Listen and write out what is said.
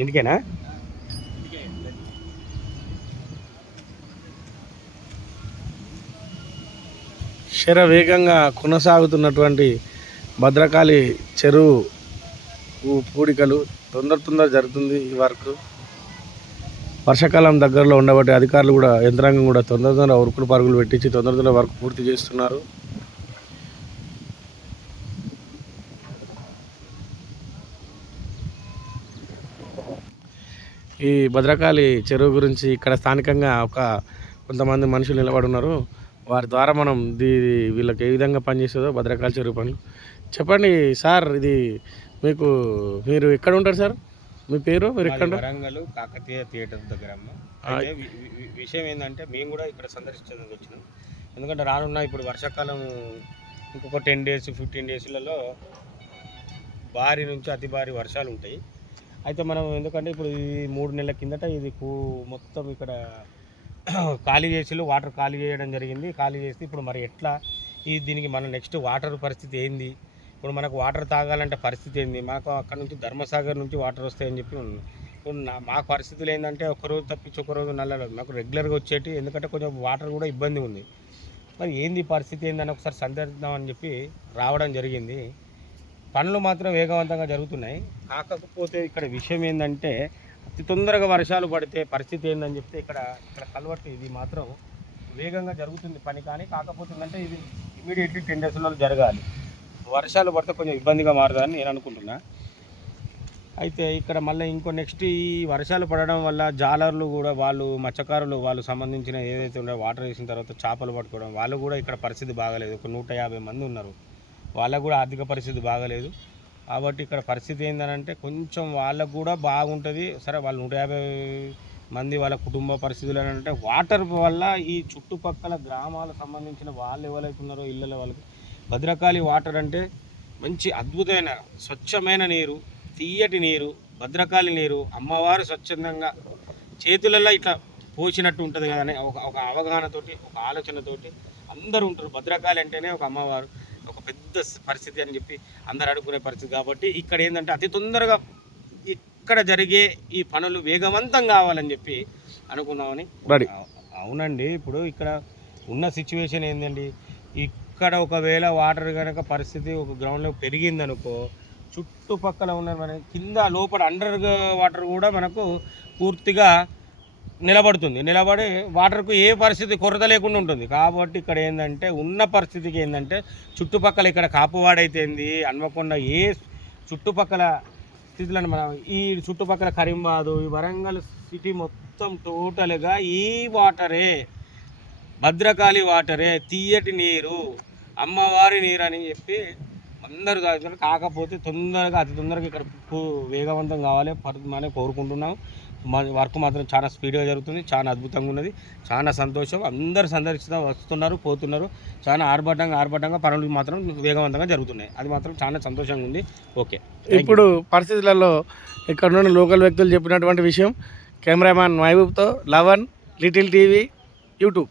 ఇంటికేనా? శరవేగంగా కొనసాగుతున్నటువంటి భద్రకాళి చెరువు పూడికలు తొందర జరుగుతుంది ఈ వర్క్. వర్షాకాలం దగ్గరలో ఉండబట్టి అధికారులు కూడా యంత్రాంగం కూడా తొందర ఉరుకులు పరుగులు పెట్టించి తొందర వర్క్ పూర్తి చేస్తున్నారు. ఈ భద్రకాళి చెరువు గురించి ఇక్కడ స్థానికంగా కొంతమంది మనుషులు నిలబడి ఉన్నారు. వారి ద్వారా మనం వీళ్ళకి ఏ విధంగా పనిచేస్తుందో భద్రకాళి చెరువు పనులు చెప్పండి సార్. మీరు ఎక్కడ ఉంటారు సార్? మీ పేరు? మీరు ఎక్కడ? వరంగల్ కాకతీయ థియేటర్ దగ్గర. అయితే విషయం ఏంటంటే మేము కూడా ఇక్కడ సందర్శించడానికి వచ్చినాం. ఎందుకంటే రానున్న ఇప్పుడు వర్షాకాలం ఇంకొక 10 days 15 daysలలో భారీ నుంచి అతి భారీ వర్షాలు ఉంటాయి. అయితే మనం ఎందుకంటే ఇప్పుడు ఈ 3 నెలల కిందట ఇది మొత్తం ఇక్కడ ఖాళీ చేసి వాటర్ ఖాళీ చేయడం జరిగింది. ఖాళీ చేసి ఇప్పుడు మరి ఎట్లా దీనికి మన నెక్స్ట్ వాటర్ పరిస్థితి ఏంది, ఇప్పుడు మనకు వాటర్ తాగాలంటే పరిస్థితి ఏంది, మాకు అక్కడ నుంచి ధర్మసాగర్ నుంచి వాటర్ వస్తాయని చెప్పి ఇప్పుడు మాకు పరిస్థితులు ఏంటంటే ఒకరోజు తప్పించి ఒకరోజు మాకు రెగ్యులర్గా వచ్చేటి. ఎందుకంటే కొంచెం వాటర్ కూడా ఇబ్బంది ఉంది. మరి ఏంది పరిస్థితి ఏందని ఒకసారి సందర్శిద్దామని చెప్పి రావడం జరిగింది. పనులు మాత్రం వేగవంతంగా జరుగుతున్నాయి. కాకపోతే ఇక్కడ విషయం ఏంటంటే అతి తొందరగా వర్షాలు పడితే పరిస్థితి ఏందని చెప్తే ఇక్కడ కల్వర్ట్ ఇది మాత్రం వేగంగా జరుగుతుంది పని. కానీ కాకపోతే ఏంటంటే ఇది ఇమీడియట్లీ 10 daysలో జరగాలి. వర్షాలు పడితే కొంచెం ఇబ్బందిగా మారుతుందని నేను అనుకుంటున్నా. అయితే ఇక్కడ మళ్ళీ నెక్స్ట్ ఈ వర్షాలు పడడం వల్ల జాలర్లు కూడా మత్స్యకారులు సంబంధించిన ఏదైతే ఉన్నాయో వాటర్ వేసిన తర్వాత చేపలు పట్టుకోవడం వాళ్ళు కూడా ఇక్కడ పరిస్థితి బాగాలేదు. ఒక 150 మంది ఉన్నారు. వాళ్ళకు కూడా ఆర్థిక పరిస్థితి బాగాలేదు. కాబట్టి ఇక్కడ పరిస్థితి ఏంటంటే కొంచెం వాళ్ళకు కూడా బాగుంటుంది. సరే వాళ్ళు 150 మంది వాళ్ళ కుటుంబ పరిస్థితులు అంటే వాటర్ వల్ల ఈ చుట్టుపక్కల గ్రామాలకు సంబంధించిన వాళ్ళు ఎవరైతే ఉన్నారో ఇళ్ళ వాళ్ళకి భద్రకాళి వాటర్ అంటే మంచి అద్భుతమైన స్వచ్ఛమైన నీరు, తీయటి నీరు, భద్రకాళి నీరు. అమ్మవారు స్వచ్ఛందంగా చేతులలో ఇట్లా పోసినట్టు ఉంటుంది కదా ఒక అవగాహనతోటి ఒక ఆలోచనతోటి అందరూ ఉంటారు. భద్రకాళి అంటేనే ఒక అమ్మవారు, ఒక పెద్ద పరిస్థితి అని చెప్పి అందరు అడుగునే పరిస్థితి. కాబట్టి ఇక్కడ ఏంటంటే అతి తొందరగా ఇక్కడ జరిగే ఈ పనులు వేగవంతం కావాలని చెప్పి అనుకున్నామని. అవునండి, ఇప్పుడు ఇక్కడ ఉన్న సిచ్యువేషన్ ఏంటండి, ఇక్కడ ఒకవేళ వాటర్ కనుక పరిస్థితి ఒక గ్రౌండ్లో పెరిగిందనుకో చుట్టుపక్కల ఉన్న మన కింద లోపల అండర్ వాటర్ కూడా మనకు పూర్తిగా నిలబడి వాటర్కు ఏ పరిస్థితి కొరత లేకుండా ఉంటుంది. కాబట్టి ఇక్కడ ఏంటంటే ఉన్న పరిస్థితికి ఏంటంటే చుట్టుపక్కల ఇక్కడ కాపువాడైతేంది హన్మకొండ ఏ చుట్టుపక్కల స్థితులను మనం ఈ చుట్టుపక్కల కరీంబాదు ఈ వరంగల్ సిటీ మొత్తం టోటల్గా ఈ వాటరే భద్రకాళి వాటరే, తీయటి నీరు, అమ్మవారి నీరు అని చెప్పి అందరూ తాగుతున్నారు. కాకపోతే అతి తొందరగా ఇక్కడ వేగవంతం కావాలి మనం కోరుకుంటున్నాం. వర్క్ మాత్రం చాలా స్పీడ్గా జరుగుతుంది. చాలా అద్భుతంగా ఉన్నది. చాలా సంతోషం. అందరూ వస్తున్నారు పోతున్నారు. చాలా ఆర్భటంగా పనులు మాత్రం వేగవంతంగా జరుగుతున్నాయి. అది మాత్రం చాలా సంతోషంగా ఉంది. ఓకే, ఇప్పుడు పరిస్థితులలో ఇక్కడ నుండి లోకల్ వ్యక్తులు చెప్పినటువంటి విషయం కెమెరామ్యాన్ మహబూబ్తో లవన్, లిటిల్ టీవీ, యూట్యూబ్.